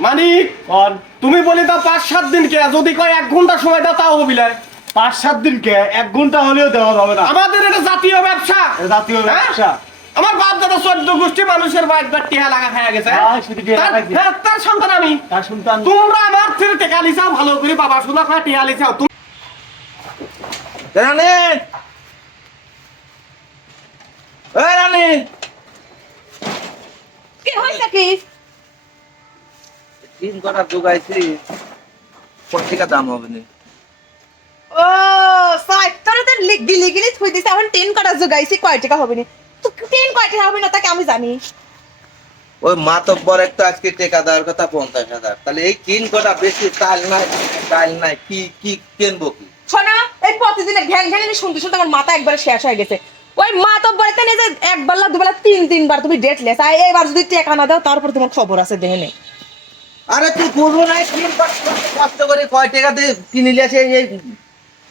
মানিক আর তুমি বলি তা 5-7 দিন কে যদি কয় 1 ঘন্টা সময় দাও তাও হবিলা 5-7 দিন কে 1 ঘন্টা হলেও দেওয়া যাবে না। আমাদের এটা জাতীয় ব্যবসা জাতীয় ব্যবসা। আমার বাপ দাদা 14 গোষ্ঠী মানুষের বাড়ি টিহা লাগা খায়া গেছে হ্যাঁ, শুধু টিহা তার- খাইছে। হ্যাঁ, তার সন্তান আমি তার সন্তান তোমরা আমার থেকে টেকা লিছাও ভালো করে বাবা সুদা খায় টিহা লিছাও রানী এই রানী কি হইছে কি? তিন কটা যোগাইছি পত্রিকা দাম হবে না ও সাইড তোরে তো লিগলি থুই দিছে এখন 10 কটা জোগাইছি কয় টাকা হবে নি? তো 10 কয় টাকা হবে না তাকে আমি জানি। ওই মাতব্বর একটা আজকে টেকা দেওয়ার কথা 50,000 তাহলে এই তিন কটা বেশি চাল নাই কি কি কিনবো কি শোনো এই প্রতিদিনের ঘ্যান ঘ্যান শুনতে শুনতে আমার মাথা একবার শেষ হয়ে গেছে। ওই মা তো বলতে নেই যে একবার না দুবেলা তিনবার তুমি ডেট লেস আর এইবার যদি টাকা না দাও তারপর তোমার খবর আছে দেখে নে। আরে তুই করবো না তিন কষ্ট করে কয় টাকা দিয়ে কিনিলে আছে এই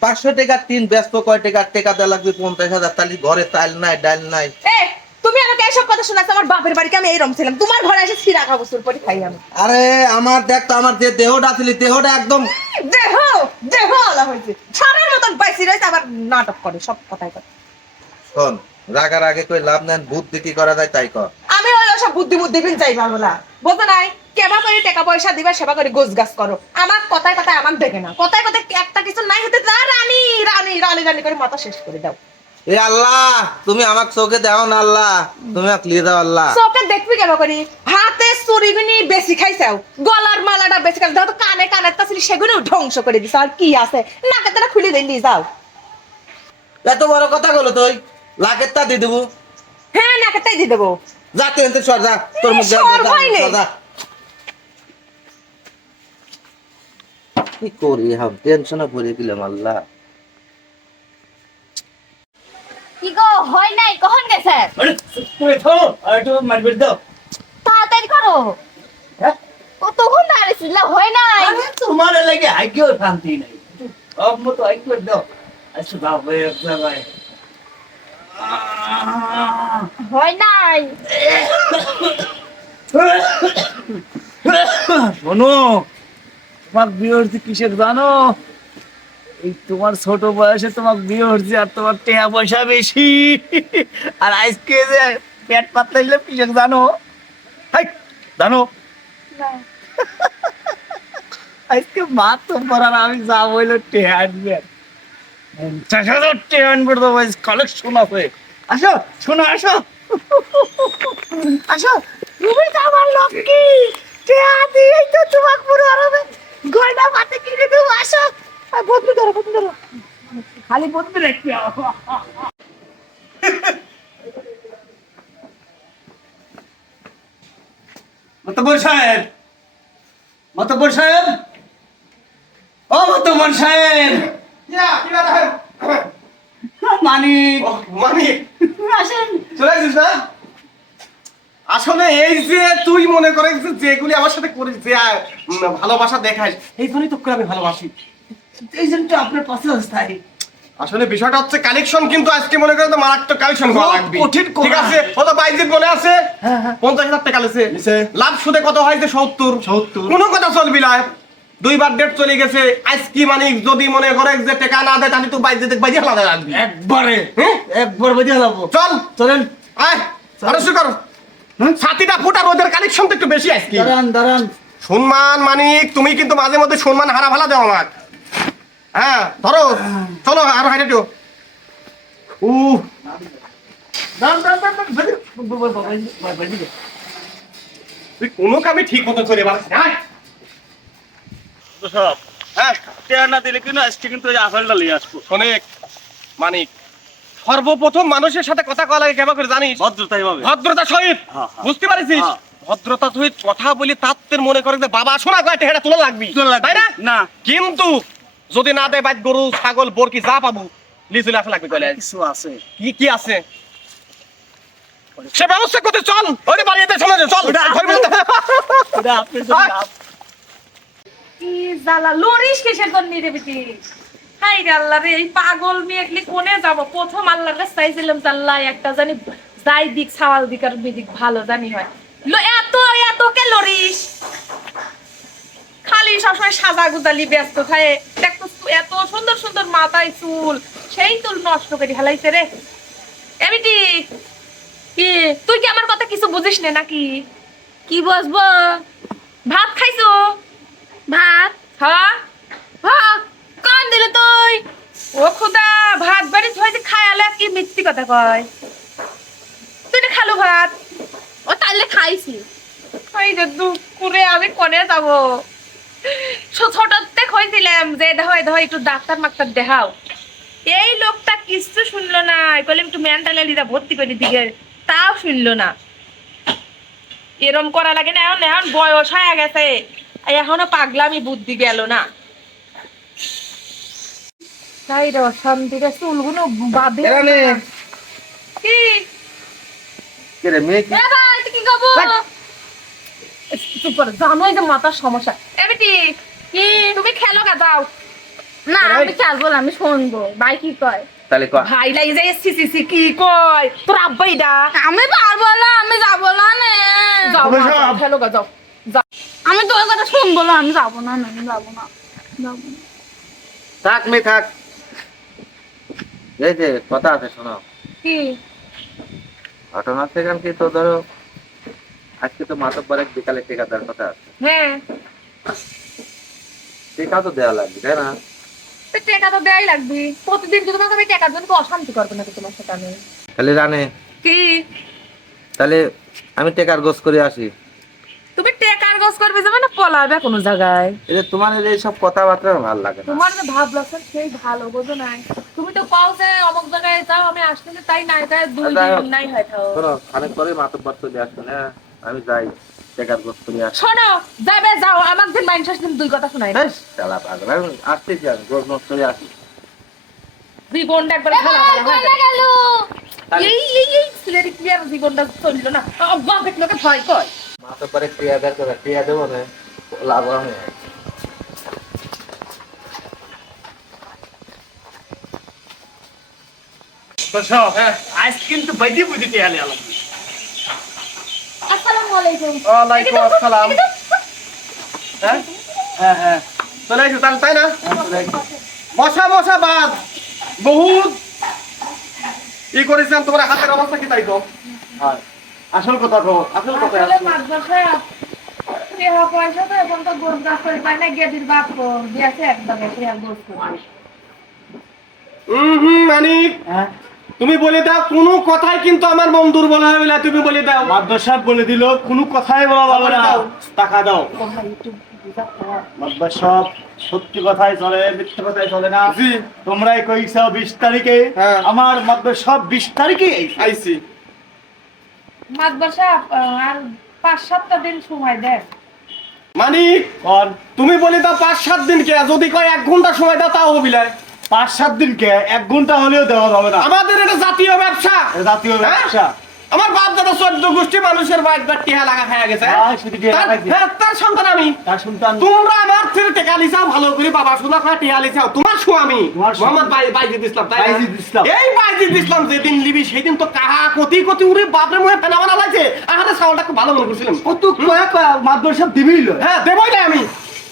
500 টাকা তিন ব্যস্ত কয় টাকা দেওয়া লাগবে 50,000 তাহলে ঘরে চাল নাই ডাল নাই এ তুমি আমাকে এইসব কথা শোনাচ্ছ আমার বাপের বাড়িতে আমি এইরকম ছিলাম তোমার ঘরে এসে ছিঁড়া খাবো সুর পরে খাই আমি। আরে আমার দেখ তো আমার যে দেহটা ছিল দেহটা একদম দেহ আলা হয়েছে সারের মতন পাইছি রয়েছে আবার নাটক করে সব কথাই কথা। শোন রাগার আগে কই লাভ নেন বুদ্ধি কি করা যায় তাই কর আমি ওই ওসব বুদ্ধি বিন চাই পারবো না বলতে নাই কেবা করে টাকা পয়সা দিবা সেবা করে গোছ গাছ করো আমার কথায় কথায় আমার দেখে না কথায় কথায় একটা কিছু নাই হতে যা রানী রানী রানী রানী করে মাথা শেষ করে দাও। এ আল্লাহ তুমি আমাকে চোখে দাও না আল্লাহ তুমি আমাকে লিয়ে দাও আল্লাহ চোখে দেখবি কেবা করি হাতে চুরিগুনি বেশি খাইছাও গলার মালাটা বেশি খাই তো কানে কানে তাছিলি সেগুলো ধ্বংস করে দিছ আর কি আছে নাকে তারা খুলে দিলি যাও। এত বড় কথা বলো তুই লাখের তা দিয়ে দেবো হ্যাঁ নাকে তাই দিয়ে দেবো। যা তুই এনতে সর যা তোর মুখ যা সর ভয় নেই। কি করি হাম টেনশনে পড়ে গেলাম আল্লাহ কি গো হয় নাই কখন গেছে আরে তুই তো আর একটু মারবে দাও। তাড়াতাড়ি করো হ্যাঁ ও তখন দাঁড়িয়েছিল হয় নাই আরে তোমার লাগে আইকিও শান্তি নাই সব মতো আইকিও দাও আচ্ছা দাও ভাই ভাই হয় নাই শোনো তোমার বিয়ে হচ্ছে কিসের জানো এই তোমার ছোট বয়সে তোমার বিয়ে হচ্ছে আর তোমার টাকা পয়সা বেশি আর আজকে যে পেট পাতলা হইলে কিসের জানো হাই জানো আজকে মাত তো পড়ার আমি যা বললো টেহা আনবে 50,000 টেহা আনবে তো কালেকশন আছে আসো শোনো আসো আসো তুমি তো আমার লক্ষ্মী টেহা দিয়েই তো তোমাকে পুরো আরামে গয়না পাতে কিনে দেবো আসো আর বদলি ধরো খালি বদলি রাখতে মাতব্বর সাহেব মাতব্বর সাহেব ও মাতব্বর সাহেব মানিক মানিক আসেন চলে আসিস না আসলে এই যে তুই মনে করে যেগুলি আমার সাথে করিস যে ভালোবাসা দেখাস এই জন্যই তোকে আমি ভালোবাসি এই জন্য তো আপনার পাশে অবস্থায় আসলে বিষয়টা হচ্ছে কালেকশন কিন্তু আজকে মনে করে তো মারাত্মক কালেকশন করা খুব লাগবে কঠিন করা। ঠিক আছে ও তো বাইজিৎ মনে আছে হ্যাঁ, হ্যাঁ। 50,000 টাকা লেছে নিছে। লাভ সুদে কত হয়েছে 70 কোনো কথা চলবি না দুইবার ডেট চলে গেছে আজকে মানে যদি মনে করে যে টাকা না দেয় তাহলে তুই বাইজিৎ বাইজিৎ আলাদা লাগবি একবারে হ্যাঁ? একবার বেজে যাবো চল চলেন আয় আরে শুরু কর ছাতিটা ফুটা রোদের কালেকশন তো একটু বেশি আজকে দাঁড়ান সম্মান মানিক তুমি কিন্তু মাঝে মধ্যে সম্মান হারা ভালা দাও আমার হ্যাঁ ধরো চলো আর হাইটে দিও তুই কোনো কামে ঠিক মতো চলে পারছিস না হ্যাঁ না দিলে কিন্তু আজকে কিন্তু আসলটা নিয়ে আসবো শোনেক মানিক সর্বপ্রথম মানুষের সাথে কথা কওয়া লাগে কেমন করে জানিস ভদ্রতাই হবে ভদ্রতা সহিত হ্যাঁ, হ্যাঁ। বুঝতে পারিস হ্যাঁ। ভদ্রতা সহিত কথা বলি তাত্তের মনে করে যে বাবা শোনা কয় টেহাটা তোলা লাগবি তোলা লাগবে। তাই না না। কিন্তু যদি না দেয় বাইক গরু ছাগল বরকি যা পাবো লিজুলে আসা লাগবে কইলে কিছু আছে কি কি আছে সে ব্যবস্থা করতে চল ওরে বাড়িতে চলে যা, চল ধরবি না। এটা আপনি যদি হ্যাঁ। কি জ্বালা লরিস কিসের জন্য নিরেবিতি হাই রে আল্লাহ রে এই পাগল মেয়েগুলি কোনে যাব প্রথম আল্লাহর কাছে চাইছিলাম আল্লাহ একটা জানি যাই দিক ছাওয়াল দিক আর বিদিক ভালো জানি হয় এত এত কে লরিস সবসময় সাজা গুজালি ব্যস্ত থাকে দেখতো এত সুন্দর সুন্দর মাথায় চুল সেই চুল নষ্ট করে হেলাইছে রে এমিটি কি তুই কি আমার কথা কিছু বুঝিস না নাকি কি বসবো? ভাত খাইছো ভাত? হ্যাঁ হ্যাঁ, কান দিলে তুই? ও খুদা ভাত বাড়ি হয়েছে খায়ালে কি মিথ্যি কথা কয় তুই না খালো ভাত ও তাহলে খাইছি। ওই যে দুপুরে আমি কোনে যাবো ছোটতে কইছিলাম যে দেখো একটু ডাক্তার মাক্তার দেখাও এই লোকটা কিছু শুনলো না কইলে একটু মেন্টাল হেলথ ভর্তি করে দিকে তাও শুনলো না এরম করা লাগে না এখন এখন বয়স হয়ে গেছে এখনো পাগলামি বুদ্ধি গেল না তাই রে শান্তিরে চুলগুলো বাঁধে এরা নে। কি কে রে মেয়ে কি এ ভাই তুই কি খাবো? চুপ করে জানোই যে মাথার সমস্যা এবিটি কি? তুমি খেলো গা যাও না আমি খেলবো না, আমি শুনবো ভাই কি কয়। তাহলে কর ভাই লাই যাই সি কি কয় তোর আব্বাই দা আমি পারবো না, আমি যাবো না নে। যাও তুমি যাও, সব। খেলো গা যাও যাও আমি তোর কথা শুনবো না, আমি যাবো না, আমি যাবো না, যাবো না। থাক মেয়ে থাক এই যে কথা আছে শোনো কি ঘটনা সেখান কি তো ধরো আজকে তো মাতব্বর এক বিকালে টেকা দেওয়ার কথা আছে হ্যাঁ টেকা তো দেওয়া লাগবে তাই না তো টাকা তো দেয়াই লাগবে প্রতিদিন যদি তোমাকে আমি টাকার জন্য অশান্তি করবে নাকি তোমার সাথে আমি তাহলে জানে কি তাহলে আমি টেকার গোস করে আসি তুমি টাকার গোস করবে যাবে না পলাবে কোনো জায়গায় এই যে তোমার এই সব কথাবার্তা ভালো লাগে না তোমার যে ভাব লাগছে সেই ভালো বোঝো নাই তুমি তো পাও যে অমুক জায়গায় যাও আমি আসতে তাই নাই তাই দুই যাই হোক। দিন নাই হয় থাও শোনো খানিক পরে মাতব্বর চলে আসবে না আমি যাই টেকার গোস করে আসি শোনো যাবে যাও আমার দিন মাইন্ডসেট দিন দুই কথা শোনাই বেশ চালা পাগল আমি আসতেছি আমি গোস মোস করে আসি জীবনটা একবার এ ভালো ভাই ভালো হয়ে কই যাবে। গেল? এই ছেলের কি আর জীবনটা চললো না বাপের লোকে ভয় কয় মাতব্বরে ক্রিয়া দেওয়ার কথা ক্রিয়া দেবো না লাভ হবে আজ কিন্তু বাইদি বুঝিতে আলে আলাম। আসসালামু আলাইকুম। ওয়ালাইকুম আসসালাম হ্যাঁ হ্যাঁ হ্যাঁ চলে এসো তাহলে তাই না বসা বসা বাদ বহুত ই করেছিলাম তোমার হাতের অবস্থা কি তাই তো হ্যাঁ। আসল কথা কো, আসল কথা আসলে আসল। মাদ্রাসা টেহা পয়সা তো এখন তো গোর গাছ করে পাই না গেদির বাপ দিয়েছে একদম টেহা গোস করে মানিক হ্যাঁ তুমি বলে দাও কোনো কথাই কিন্তু আমার মন দুর্বল হয়ে গেলে তুমি বলে দাও মাদ্রাস সাহেব বলে দিল কোনো কথাই বলা যাবে না, দাও। টাকা দাও। ও ভাই একটু বুঝাতে হয়। মাদ্রাস সাহেব সত্যি কথাই চলে, মিথ্যে কথাই চলে না। জি। তোমরাই কইছো 20 তারিখে, হ্যাঁ। আমার মাদ্রাস সাহেব 20 তারিখে আইছি মাদ্রাসা আর 5-7টা দিন সময় দেয় মানিক কোন তুমি বলে দাও 5-7 দিন কে যদি কয় 1 ঘন্টা সময় দাও তাও বিলায় 5-7 দিনকে 1 ঘন্টা হলেও দেওয়া যাবে না। আমাদের এটা জাতীয় ব্যবসা এটা জাতীয় হ্যাঁ? ব্যবসা। আমার বাপ দাদা 14 গোষ্ঠী মানুষের বাড়ি বাড়ি টিহা লাগা খায়া গেছে হ্যাঁ, শুধু টিহা তার- খাইছে। হ্যাঁ, তার সন্তান আমি তার সন্তান তোমরা আমার থেকে টেকা লিছাও ভালো করে বাবা শোনা খায় টিহা লিছাও তোমার স্বামী তোমার স্বামী। মোহাম্মদ বাইজিদ ইসলাম তাই না? বাইজিদ ইসলাম। এই বাইজিদ ইসলাম যেদিন লিবি সেদিন তো কাহা কতি কতি উড়ে বাপরে মুখে ফেনা বানা লাগছে আহারে সাউন্ডটা খুব ভালো মনে করছিলাম কত কয়েক মাদ্রাস সাহেব দিবিল। হ্যাঁ দেবই না আমি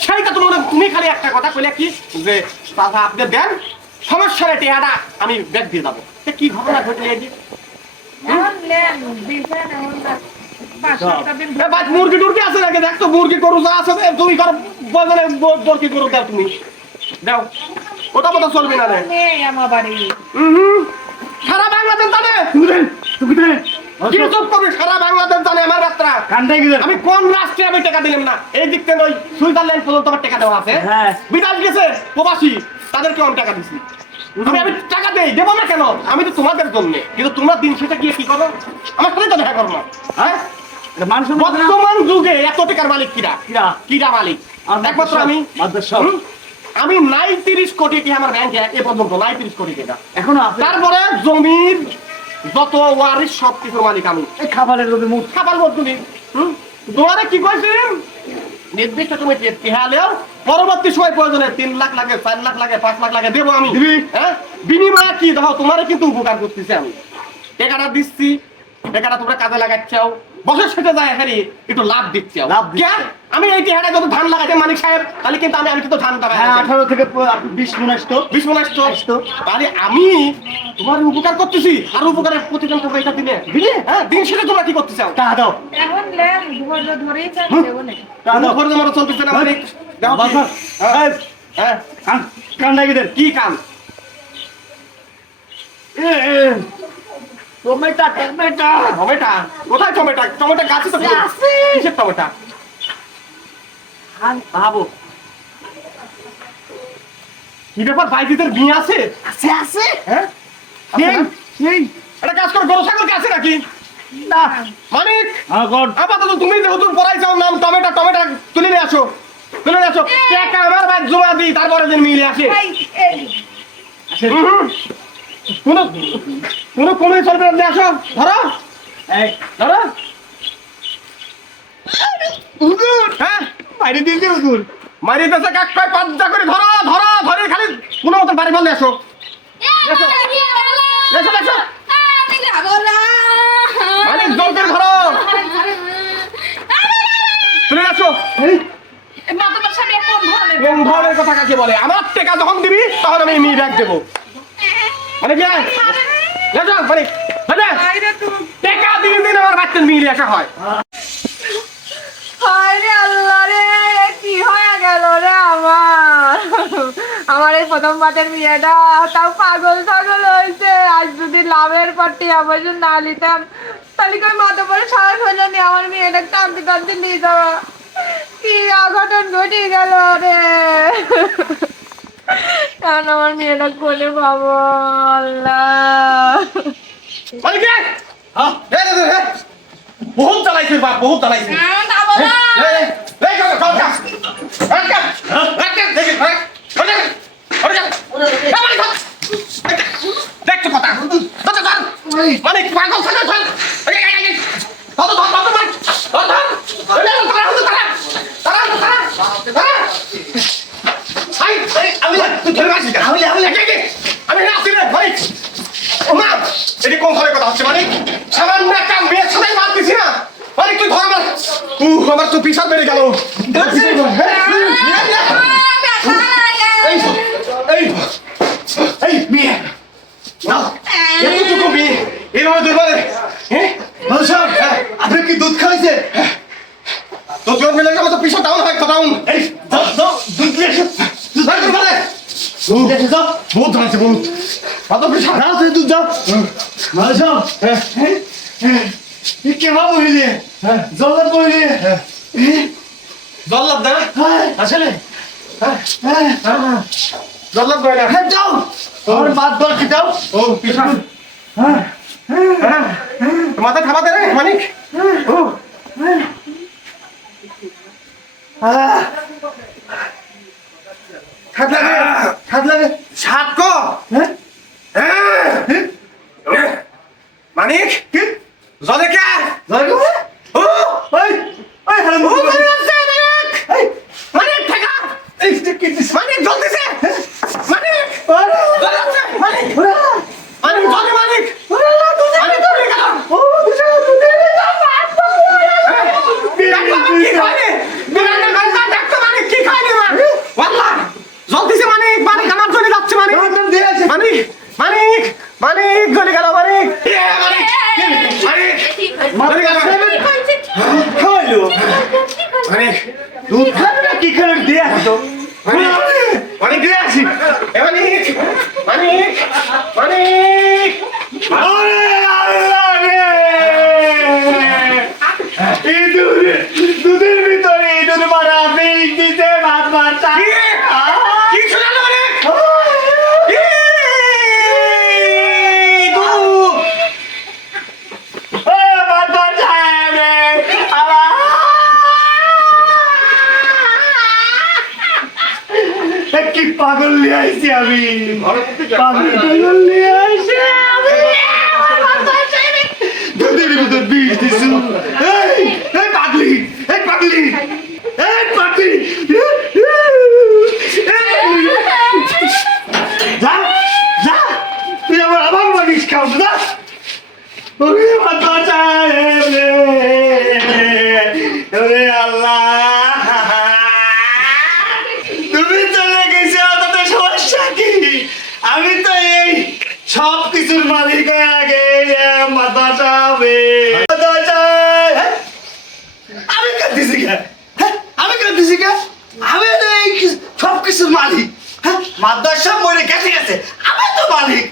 সেইটা তুমি খালি একটা কথা কইলে কি যে চাচা আপনি দেন সমস্যা নেই টিহাটা আমি ব্যাগ দিয়ে যাবো তা কি ঘটনা ঘটলে এই যে? এখন লেন দিছেন এখন 5-7টা দিন এ বাজ মুরগি টুরগি আছে নাকি দেখ তো মুরগি গরু যা আছে তুমি করো বলে বরকি গরু দাও তুমি দাও ওটা কথা চলবে না রে নেই আমার বাড়ি সারা বাংলাদেশ জানে তুমি দেন কি চুপ করবি সারা বাংলাদেশ জানে আমার যাত্রা কান্দাই গেলেন। আমি কোন রাষ্ট্রে আমি টাকা দিলাম না এই দিক থেকে ওই সুইজারল্যান্ড পর্যন্ত আমার টাকা দেওয়া আছে হ্যাঁ। বিদেশ গেছে প্রবাসী তাদেরকে আমি টাকা দিছি আমি টাকা দেই দেবো না কেন আমি তো তোমাদের জন্য কিন্তু তোমরা দিন শেষে গিয়ে কি করো আমার সাথে তো দেখা করো না হ্যাঁ মানুষ বর্তমান যুগে এত টাকার মালিক কিরা কিরা? কিরা মালিক একমাত্র আমি মাদ্রাস সাহেব হুম? আমি নাই 30 কোটি টাকা আমার ব্যাংকে এ পর্যন্ত নাই 30 কোটি টাকা এখনো আছে। তারপরে জমির যত ওয়ারিশ সব কিছুর মালিক আমি এই খাবারের রোগে মুখ খাবার বদলি তোমারে কি কইছিস নির্দিষ্ট তুমি টিহালেও পরবর্তী সময় প্রয়োজনে 3 লাখ লাগে 4 লাখ লাগে 5 লাখ লাগে দেবো আমি দিবি? হ্যাঁ বিনিময়ে কি দেখো তোমারে কিন্তু উপকার করতেছি আমি টাকাটা দিচ্ছি টাকাটা তোমরা কাজে লাগাচ্ছাও বছর শেষে যায় এখানে একটু লাভ দিচ্ছে লাভ দিচ্ছে। কেন? আমি এই টিহাটা যদি ধান লাগাতে মানিক সাহেব তাহলে কিন্তু আমি কিন্তু ধান পাবে হ্যাঁ 18 থেকে 20 মন আসতো। 20 মন আসতো আরে আমি তোমার উপকার করতেছি আর উপকারের প্রতিদান তোমরা এটা দিলে হ্যাঁ দিন শেষে তোমরা কি করতে চাও টাকা দাও। এখন লেন ধৈর্য ধরেই চান দেবো না টাকা দাও। খরচ আমার চলতেছে না মানিক দেখো কি? বাবা, এই, হ্যাঁ কান ডাকি দেন। কি কাম টমেটো টমেটা কোথায় টমেটা টমেটা গাছে তো আছে। কিসের টমেটা খান ভাবো। কি ব্যাপার বাইকের বিয়ে আছে আছে আছে। হ্যাঁ সেই সেই একটা কাজ করে গরু ছাগল কি আছে নাকি না মানিক আগর আপাতত তুমি যেহেতু পড়াই চাও নাম টমেটা টমেটা তুলে নিয়ে আসো টাকা আমার ভাই জমা দিই তারপরে দিন মিলে আসে হুম। কোনো কোনো কমে চলবে না আসো ধরো এই ধরো উদুর হ্যাঁ বাইরে দিয়ে দে উদুর। মারি দেশে কাক কয় পাঁচটা করে ধরো ধরো ধরে খালি কোনো মতো বাড়ি বললে আসো এসো এসো এসো মালিক জল করে ধরো তুলে আসো মাতাবার সামনে কোন ধরনের কোন ধরনের কথা কাকে বলে আমার টাকা যখন দিবি তখন আমি মি ব্যাগ দেবো মানে কি এসো মালিক মানে আইরে তুমি টাকা দিন দিন আমার বাচ্চার মিলে আসা হয় আরে আল্লাহ রে এ কি হয়ে গেল রে আমার এই প্রথম বাতের বিয়েটা তাও পাগল ছাগল হয়েছে আজ যদি লাভের পর টিয়া পয়সা না নিতাম তাহলে কই মাথা পরে সাহস হলো নি আমার মেয়েটা কাঁদতে কাঁদতে নিয়ে যাওয়া কি অঘটন ঘটে গেল রে কারণ আমার মেয়েটা কোলে পাবো আল্লাহ মানে কি হ্যাঁ বহুত চালাইছিস বাপ বহুত চালাইছিস দেখছো কথা মানে পাগল কোন ঘরের কথা হচ্ছে মানে সামান্য একটা মেয়ের সাথে মার দিছি না মানে তুই ধর আমার তো পিছার বেড়ে গেল এই মেয়ে না এতটুকু মেয়ে এইভাবে দুর্বলে হ্যাঁ আপনি কি দুধ খাইছে? তো জোর মিলে গেল তো পিছন ডাউন হয় তো ডাউন এই দাও দাও দুধ নিয়ে এসো। দুধ নিয়ে এসো যাও। বহুত ধরেছে বহুত কত পিছন যাও তুই দুধ যাও। ভালো যাও। কেমন বলিলে জল বলিলে জল্লাদ না আসলে জল্লাদ কয় না হ্যাঁ যাও আমার বাদ দর কি দাও। ও পিছন মাথা খাবা দে রে মানিক ও খাত লাগে সাত কো হ্যাঁ মানিক কি জলে কে জল ও ওই ওই হারাম ও মানিক আছে মানিক এই মানিক ঠেকা এই কি দিছ মানিক জল দিছে মানিক আরে জল আছে মানিক ওরা মানিক জলে মানিক ওরা না দুধ মানিক পড়ে গেল ও দুধ দে দাও কি খাইনি বিরানের গন্ধ দেখতো মানিক কি খাইনি মা ওয়াল্লাহ জল দিছে মানিক মানিক আমার চলে যাচ্ছে মানিক দিয়ে আছে মানিক মানিক মানিক গলে গেল মানিক মানিক মানিক গলে গেল খাইলো মানিক দুধ খাবে না কি খাবে দিয়ে আসো মানিক মানিক দিয়ে আসি এ মানিক মানিক মানিক আরে আল্লাহ রে এই দুধের ভিতরে এই দুধ মারা বিষ দিতে ভাত মারতা কি শোনালো মানিক ভাত মারতা রে আবার কি পাগল নিয়ে আইছি আমি পাগল নিয়ে আইছি আমি দুধের ভিতর বিষ দিছু এই এই পাগলি এই পাগলি এই পাগলি যা যা তুই আমার আবার মানিস খাও না ওরে ভাত বাঁচা রে আমি তো এই সব কিছুর মালিক হয়ে আগে মাদ্রাসা হবে আমি কাঁদতেছি কে আমি কাঁদতেছি কে আমি তো এই সব কিছুর মালিক হ্যাঁ মাদ্রাসা মরে গেছে গেছে আমি তো মালিক